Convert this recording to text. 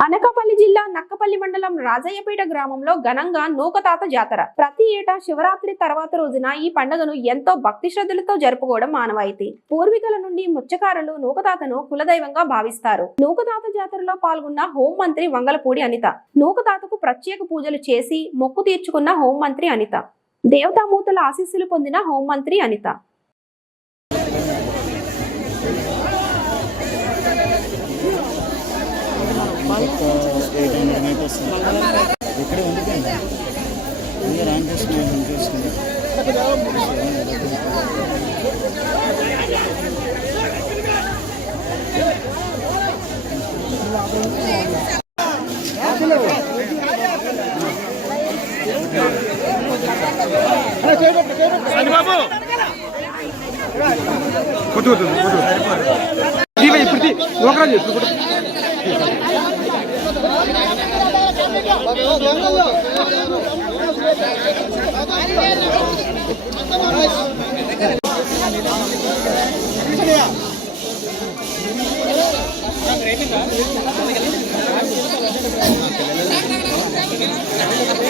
అనకాపల్లి జిల్లా నక్కపల్లి మండలం రాజయ్యపేట గ్రామంలో ఘనంగా నూకతాత జాతర. ప్రతి ఏటా శివరాత్రి తర్వాత రోజున ఈ పండుగను ఎంతో భక్తి శ్రద్ధలతో జరుపుకోవడం మానవాయితీ. పూర్వీకుల నుండి ముత్యకారులు నూకతాతను కులదైవంగా భావిస్తారు. నూకతాత జాతరలో పాల్గొన్న హోంమంత్రి వంగలపూడి అనిత. నూకతాతకు ప్రత్యేక పూజలు చేసి మొక్కు తీర్చుకున్న హోంమంత్రి అనిత. దేవతామూర్తుల ఆశీస్సులు పొందిన హోంమంత్రి అనిత. ఇక్కడే ఉండిపోయింది రామకృష్ణ బాబు ఇప్పుడు